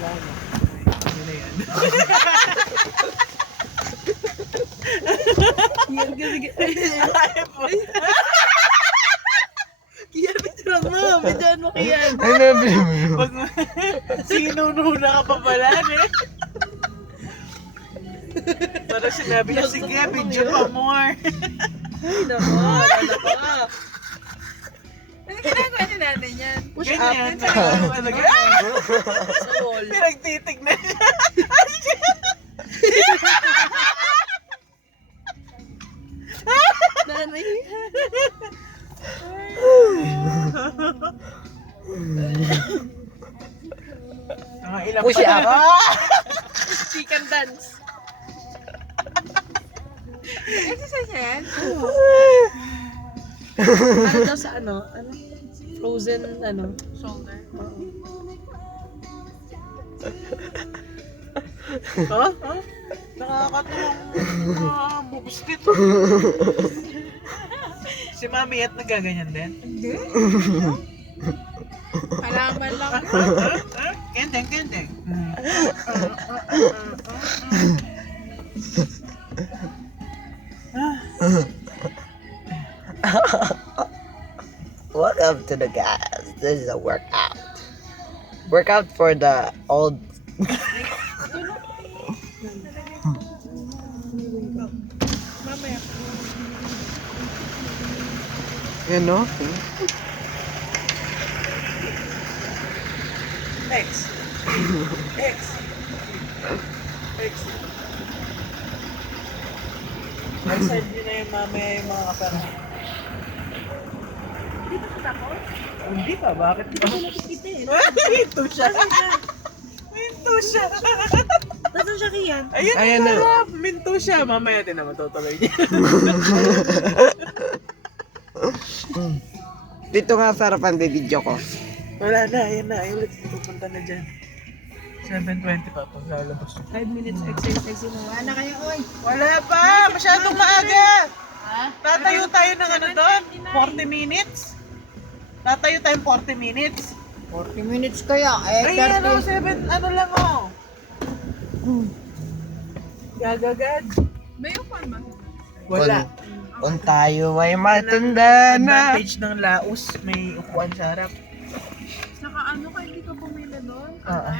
Wala na. Ano na yan? Yan kasi... Kiyan, picturean mo. Bidyan mo, Kiyan. Ay, nabi mo. Pag sinununa ka pa pala, eh. Parang sinabi niya, sige, video pa more. Ay, naku, wala ka. Ano ginagawa ni nanay yan? Push up. Ganyan. Sa wall. Pinagtitignan siya. Nanay. Mga ilang Push up. Chicken dance. Exercise yan? Ano daw sa ano? Ano? Frozen, ano? Shoulder. Ha? Ha? Nakakatuwang mga moves dito. Si Mami at nagaganyan din. Hindi. Halaman lang. Kendeng, kendeng. Welcome to the guys. This is a workout. Workout for the old. Mamaya. You know? X. X. X. Excited nyo na yung mamaya yung mga kapera. Hindi pa sa tapos? Hindi pa, bakit? Nakikita eh. Hinto siya. Minto siya. Nasaan siya Kian? Ayun, Ayan na. Minto siya. Mamaya din naman tutuloy niya. Dito nga sa harapan video ko. Wala na, ayun na. Ayun, let's pupunta na dyan. 7:20 pa pag lalabas. 5 minutes exercise yun. Wala na kayo, oy. Wala pa! Masyadong maaga! Ha? Tatayo tayo ng ano doon? 40 minutes? Tatayo tayong 40 minutes? 40 minutes kaya. Ay, ano, 7, ano lang oh. Gagagad. May upan ba? Wala. Kung tayo ay matanda na. Advantage ng Laos, may upuan sa harap. Saka ano ka, hindi ka bumili doon? Oo.